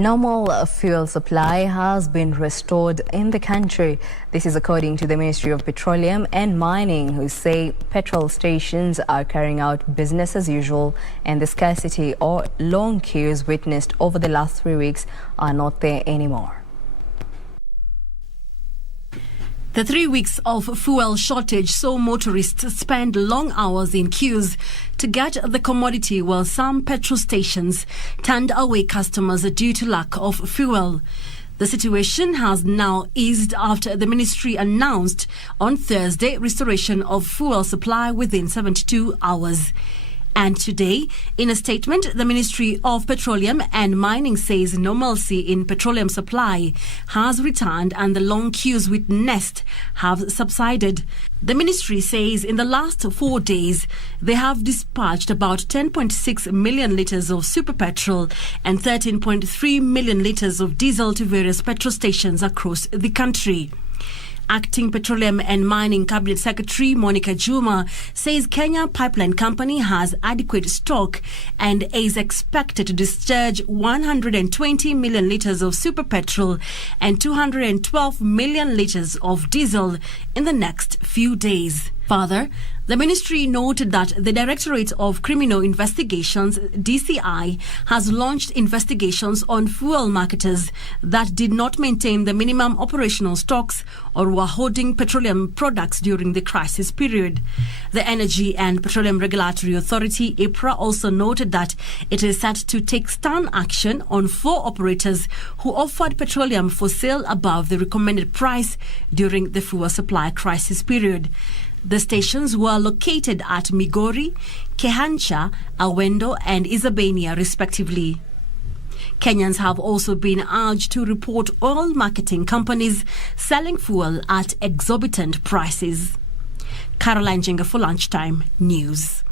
Normal fuel supply has been restored in the country. This is according to the Ministry of Petroleum and Mining, who say petrol stations are carrying out business as usual and the scarcity or long queues witnessed over the last 3 weeks are not there anymore. The 3 weeks of fuel shortage saw motorists spend long hours in queues to get the commodity, while some petrol stations turned away customers due to lack of fuel. The situation has now eased after the ministry announced on Thursday restoration of fuel supply within 72 hours. And today, in a statement, the Ministry of Petroleum and Mining says normalcy in petroleum supply has returned and the long queues witnessed have subsided. The ministry says in the last 4 days, they have dispatched about 10.6 million litres of super petrol and 13.3 million litres of diesel to various petrol stations across the country. Acting Petroleum and Mining Cabinet Secretary Monica Juma says Kenya Pipeline Company has adequate stock and is expected to discharge 120 million litres of super petrol and 212 million litres of diesel in the next few days. Further, the ministry noted that the Directorate of Criminal Investigations, DCI, has launched investigations on fuel marketers that did not maintain the minimum operational stocks or were holding petroleum products during the crisis period. The Energy and Petroleum Regulatory Authority, EPRA, also noted that it is set to take stern action on 4 operators who offered petroleum for sale above the recommended price during the fuel supply crisis period. The stations were located at Migori, Kehancha, Awendo and Isabania respectively. Kenyans have also been urged to report oil marketing companies selling fuel at exorbitant prices. Caroline Jenga for Lunchtime News.